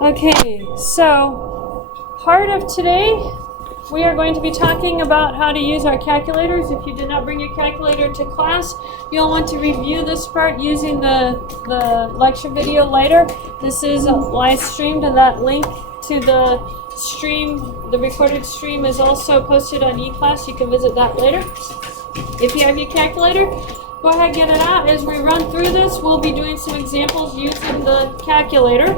Okay, so part of today we are going to be talking about how to use our calculators. If you did not bring your calculator to class, you'll want to review this part using the lecture video later. This is live streamed, and that link to the stream, the recorded stream, is also posted on eClass. You can visit that later. If you have your calculator, go ahead and get it out. As we run through this, we'll be doing some examples using the calculator.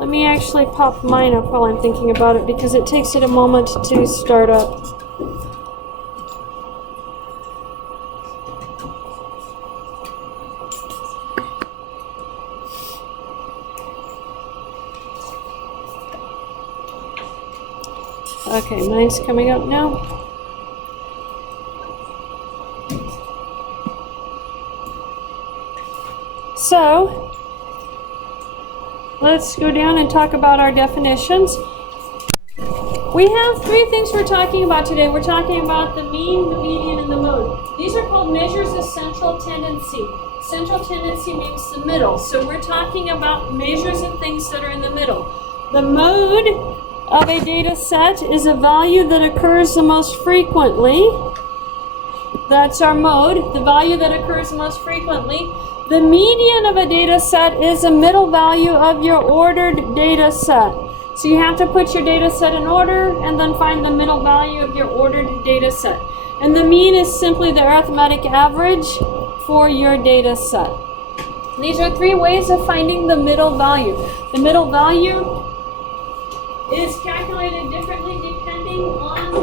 Let me actually pop mine up while I'm thinking about it, because it takes it a moment to start up. Okay, mine's coming up now. So, let's go down and talk about our definitions. We have three things we're talking about today. We're talking about the mean, the median, and the mode. These are called measures of central tendency. Central tendency means the middle. So we're talking about measures of things that are in the middle. The mode of a data set is a value that occurs the most frequently. That's our mode, the value that occurs most frequently. The median of a data set is a middle value of your ordered data set. So you have to put your data set in order and then find the middle value of your ordered data set. And the mean is simply the arithmetic average for your data set. These are three ways of finding the middle value. The middle value is calculated differently depending on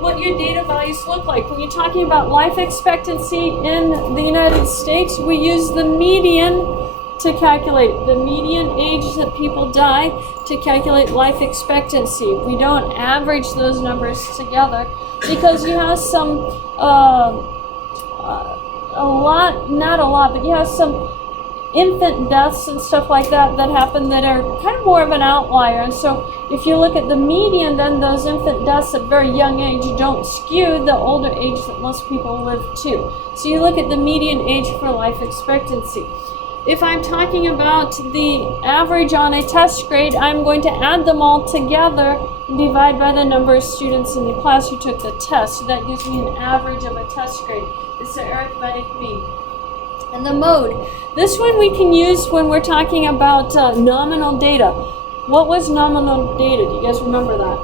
what your data values look like. When you're talking about life expectancy in the United States, we use the median to calculate the median age that people die to calculate life expectancy. We don't average those numbers together because you have some you have some infant deaths and stuff like that that happen that are kind of more of an outlier. And so if you look at the median, then those infant deaths at very young age don't skew the older age that most people live to. So you look at the median age for life expectancy. If I'm talking about the average on a test grade, I'm going to add them all together and divide by the number of students in the class who took the test. So that gives me an average of a test grade. It's the arithmetic mean. And the mode. This one we can use when we're talking about nominal data. What was nominal data? Do you guys remember that?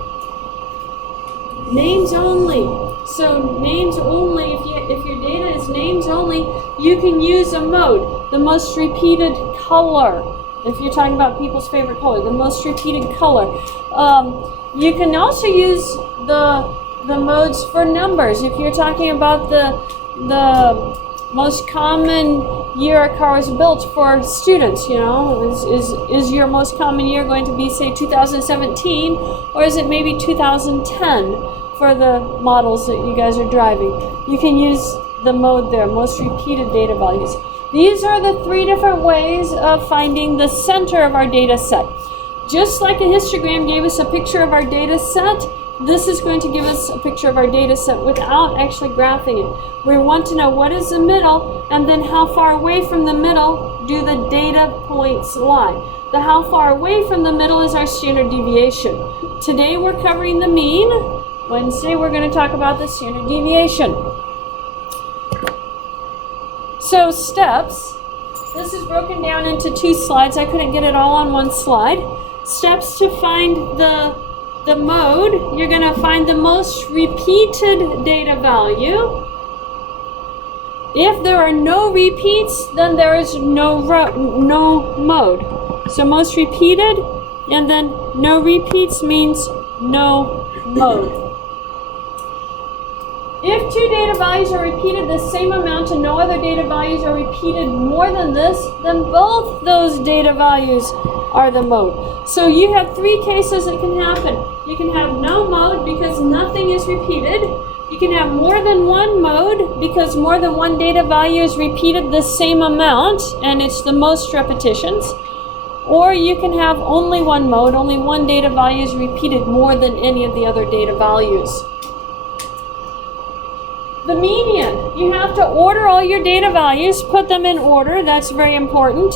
Names only. So names only, if your data is names only, you can use a mode. The most repeated color. If you're talking about people's favorite color, the most repeated color. You can also use the modes for numbers. If you're talking about the most common year a car was built for students, is your most common year going to be, say, 2017, or is it maybe 2010 for the models that you guys are driving? You can use the mode there, most repeated data values. These are the three different ways of finding the center of our data set. Just like a histogram gave us a picture of our data set, this is going to give us a picture of our data set without actually graphing it. We want to know what is the middle, and then how far away from the middle do the data points lie. The how far away from the middle is our standard deviation. Today we're covering the mean. Wednesday we're going to talk about the standard deviation. So steps. This is broken down into two slides. I couldn't get it all on one slide. Steps to find the mode. You're going to find the most repeated data value. If there are no repeats, then there is no mode. So most repeated, and then no repeats means no mode. If two data values are repeated the same amount and no other data values are repeated more than this, then both those data values are the mode. So you have three cases that can happen. You can have no mode because nothing is repeated. You can have more than one mode because more than one data value is repeated the same amount and it's the most repetitions. Or you can have only one mode, only one data value is repeated more than any of the other data values. The median, you have to order all your data values, put them in order, that's very important.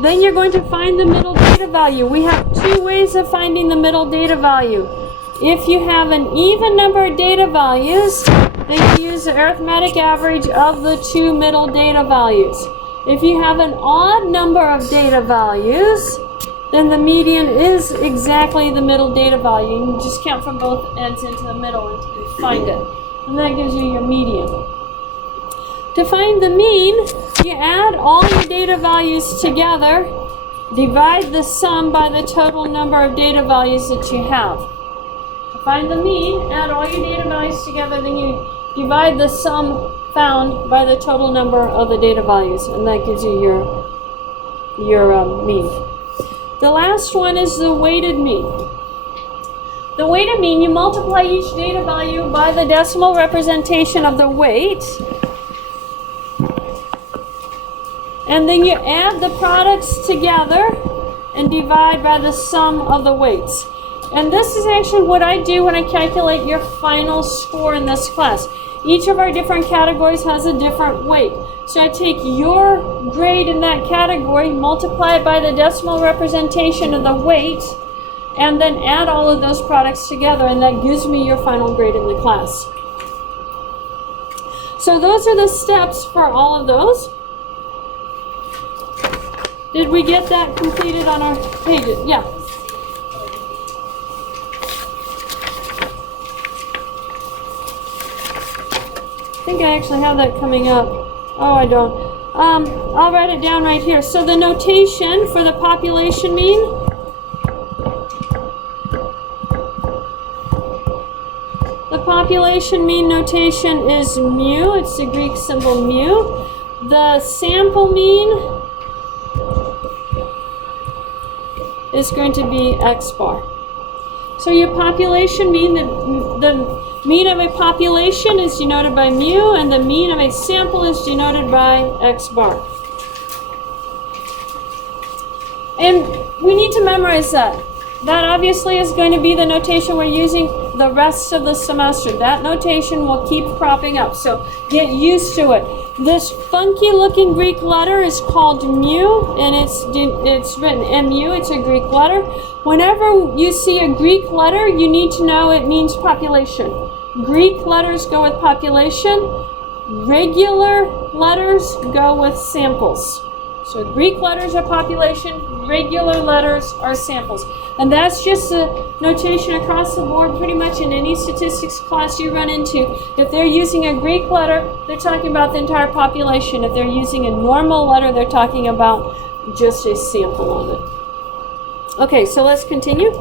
Then you're going to find the middle data value. We have two ways of finding the middle data value. If you have an even number of data values, then you use the arithmetic average of the two middle data values. If you have an odd number of data values, then the median is exactly the middle data value. You can just count from both ends into the middle and find it. And that gives you your median. To find the mean, you add all your data values together, divide the sum by the total number of data values that you have. To find the mean, add all your data values together, then you divide the sum found by the total number of the data values, and that gives you your mean. The last one is the weighted mean. The weighted mean, you multiply each data value by the decimal representation of the weight, and then you add the products together and divide by the sum of the weights. And this is actually what I do when I calculate your final score in this class. Each of our different categories has a different weight. So I take your grade in that category, multiply it by the decimal representation of the weight, and then add all of those products together, and that gives me your final grade in the class. So those are the steps for all of those. Did we get that completed on our pages? Yeah. I think I actually have that coming up. Oh, I don't. I'll write it down right here. So the notation for the population mean, the population mean notation is mu. It's the Greek symbol mu. The sample mean is going to be x bar. So your population mean, the mean of a population is denoted by mu, and the mean of a sample is denoted by x bar. And we need to memorize that. That obviously is going to be the notation we're using the rest of the semester. That notation will keep cropping up, so get used to it. This funky looking Greek letter is called mu, and it's written mu. It's a Greek letter. Whenever you see a Greek letter, you need to know it means population. Greek letters go with population. Regular letters go with samples. So Greek letters are population, regular letters are samples. And that's just the notation across the board pretty much in any statistics class you run into. If they're using a Greek letter, they're talking about the entire population. If they're using a normal letter, they're talking about just a sample of it. Okay, so let's continue.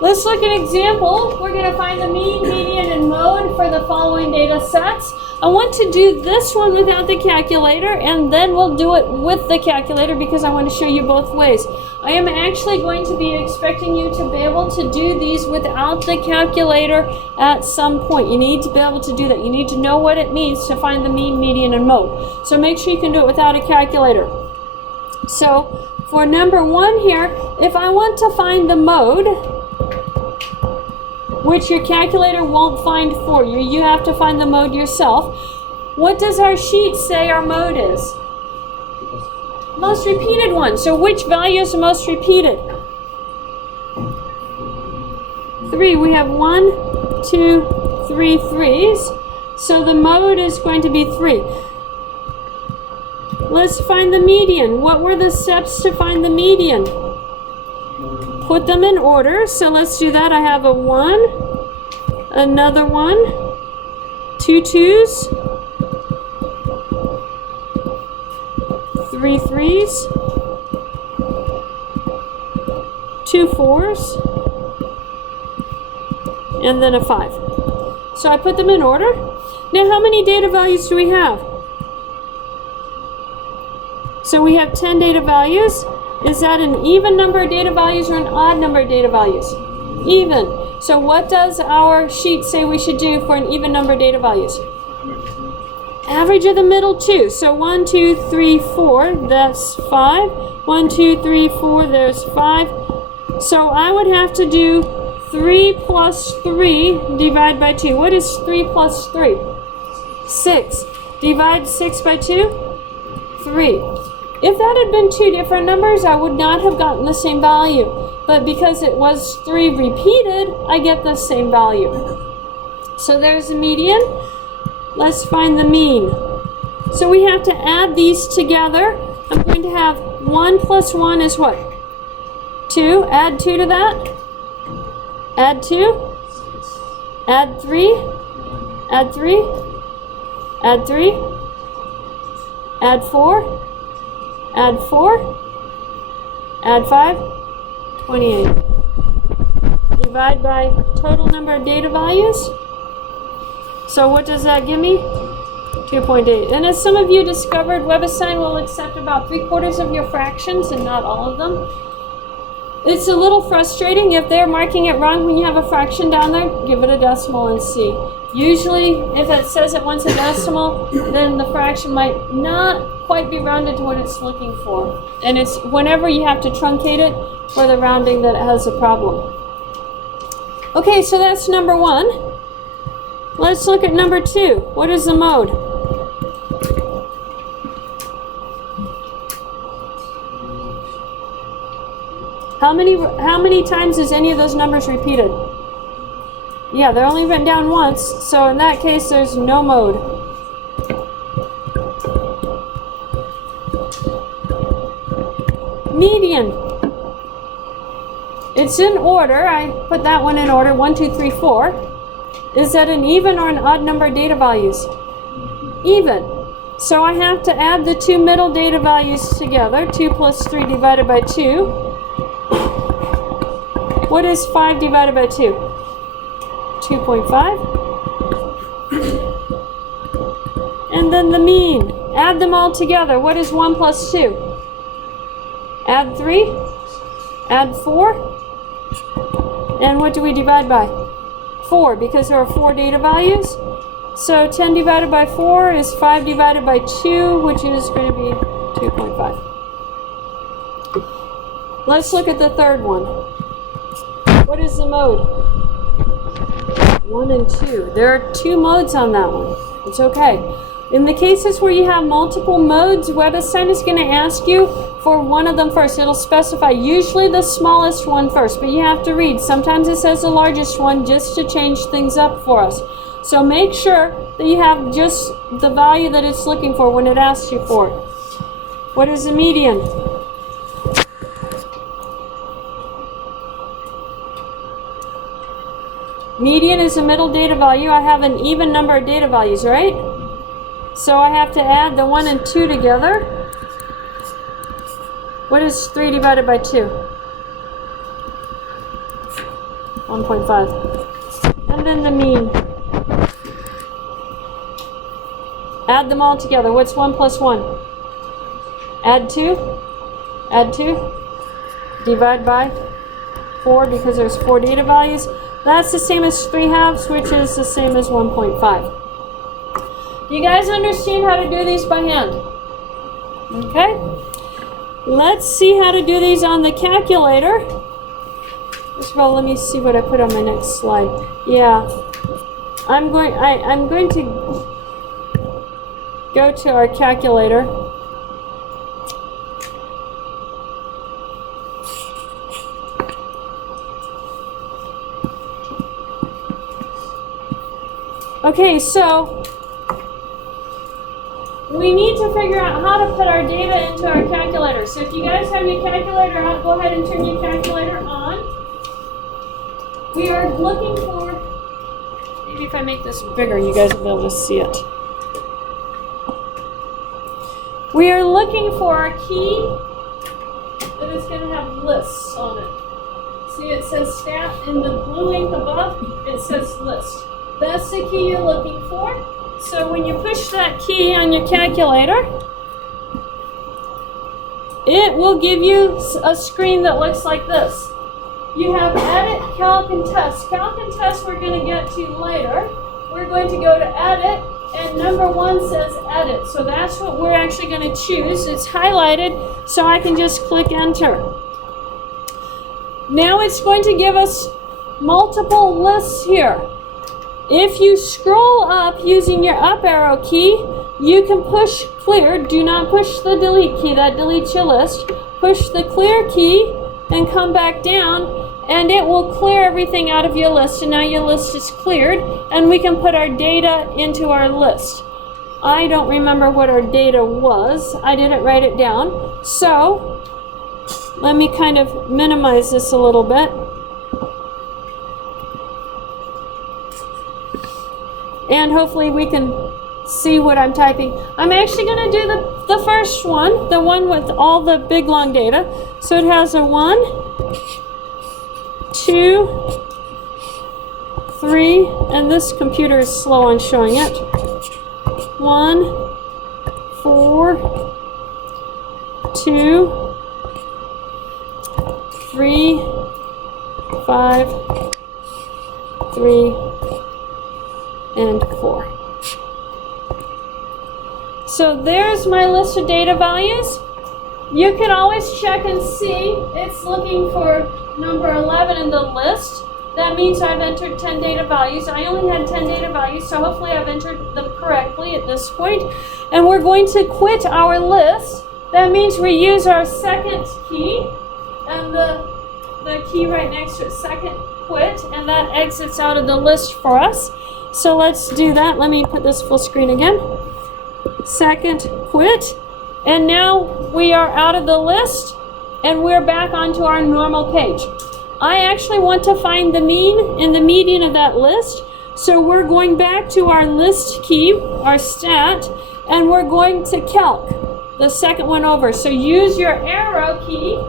Let's look at an example. We're going to find the mean, median, and mode for the following data sets. I want to do this one without the calculator, and then we'll do it with the calculator because I want to show you both ways. I am actually going to be expecting you to be able to do these without the calculator at some point. You need to be able to do that. You need to know what it means to find the mean, median, and mode. So make sure you can do it without a calculator. So for number one here, if I want to find the mode, which your calculator won't find for you, you have to find the mode yourself. What does our sheet say our mode is? Most repeated one. So which value is the most repeated? 3. We have 1, 2, 3 threes. So the mode is going to be 3. Let's find the median. What were the steps to find the median? Put them in order. So let's do that. I have a 1, another 1, 2 2s, 3 3s, 2 4s, and then a 5. So I put them in order. Now how many data values do we have? So we have 10 data values. Is that an even number of data values or an odd number of data values? Even. So what does our sheet say we should do for an even number of data values? Average of the middle two. So 1, 2, 3, 4, that's 5. 1, 2, 3, 4, there's 5. So I would have to do 3 plus 3 divided by 2. What is 3 plus 3? 6. Divide 6 by 2? 3. If that had been two different numbers, I would not have gotten the same value. But because it was 3 repeated, I get the same value. So there's the median. Let's find the mean. So we have to add these together. I'm going to have 1 plus 1 is what? 2. Add 2 to that. Add 2. Add 3. Add 3. Add 3. Add 4. Add 4. Add 5. 28. Divide by total number of data values. So what does that give me? 2.8. And as some of you discovered, WebAssign will accept about 3/4 of your fractions and not all of them. It's a little frustrating if they're marking it wrong when you have a fraction down there. Give it a decimal and see. Usually, if it says it wants a decimal, then the fraction might not quite be rounded to what it's looking for. And it's whenever you have to truncate it for the rounding that it has a problem. Okay, so that's number 1. Let's look at number 2. What is the mode? How many times is any of those numbers repeated? Yeah, they're only written down once, so in that case there's no mode. Median. It's in order. I put that one in order. 1, 2, 3, 4. Is that an even or an odd number of data values? Even. So I have to add the 2 middle data values together. 2 plus 3 divided by 2. What is 5 divided by 2? 2.5. And then the mean. Add them all together. What is 1 plus 2? Add 3. Add 4. And what do we divide by? 4, because there are 4 data values. So 10 divided by 4 is 5 divided by 2, which is going to be 2.5. Let's look at the third one. What is the mode? 1 and 2. There are 2 modes on that one. It's okay. In the cases where you have multiple modes, WebAssign is going to ask you for one of them first. It'll specify usually the smallest one first, but you have to read. Sometimes it says the largest one just to change things up for us. So make sure that you have just the value that it's looking for when it asks you for it. What is the median? Median is the middle data value. I have an even number of data values, right? So I have to add the 1 and 2 together. What is 3 divided by 2? 1.5. And then the mean. Add them all together. What's 1 plus 1? Add 2. Add 2. Divide by 4 because there's 4 data values. That's the same as 3/2, which is the same as 1.5. You guys understand how to do these by hand? Okay? Let's see how to do these on the calculator. First of all, let me see what I put on my next slide. Yeah. I'm going to go to our calculator. Okay, so we need to figure out how to put our data into our calculator. So if you guys have your calculator out, go ahead and turn your calculator on. We are looking for, maybe if I make this bigger, you guys will be able to see it. We are looking for a key that is going to have lists on it. See, it says stat in the blue ink above, it says list. That's the key you're looking for. So when you push that key on your calculator, it will give you a screen that looks like this. You have edit, calc, and test. Calc and test we're going to get to later. We're going to go to edit, and number 1 says edit. So that's what we're actually going to choose. It's highlighted, so I can just click enter. Now it's going to give us multiple lists here. If you scroll up using your up arrow key, you can push clear. Do not push the delete key. That deletes your list. Push the clear key and come back down, and it will clear everything out of your list. And now your list is cleared, and we can put our data into our list. I don't remember what our data was. I didn't write it down. So let me kind of minimize this a little bit. And hopefully we can see what I'm typing. I'm actually going to do the first one, the one with all the big long data. So it has a 1, 2, 3, and this computer is slow on showing it. 1, 4, 2, 3, 5, 3, and 4. So there's my list of data values. You can always check and see. It's looking for number 11 in the list. That means I've entered 10 data values. I only had 10 data values, so hopefully I've entered them correctly at this point. And we're going to quit our list. That means we use our second key, and the key right next to it, second quit, and that exits out of the list for us. So let's do that. Let me put this full screen again. Second quit, and now we are out of the list, and we're back onto our normal page. I actually want to find the mean and the median of that list, so we're going back to our list key, our stat, and we're going to calc, the second one over. So use your arrow key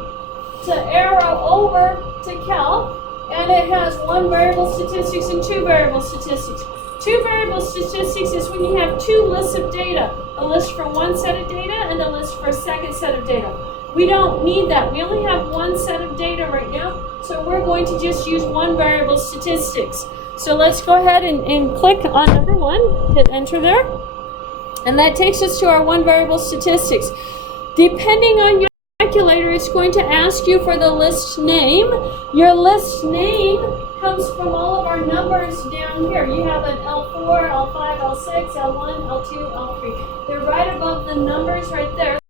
to arrow over to calc, and it has 1 variable statistics and 2 variable statistics. 2 variable statistics is when you have 2 lists of data, a list for one set of data and a list for a second set of data. We don't need that. We only have 1 set of data right now, so we're going to just use 1 variable statistics. So let's go ahead and click on number 1, hit enter there, and that takes us to our 1 variable statistics. Depending on your calculator, it's going to ask you for the list name. Your list name comes from all of our numbers down here. You have an L4, L5, L6, L1, L2, L3. They're right above the numbers right there.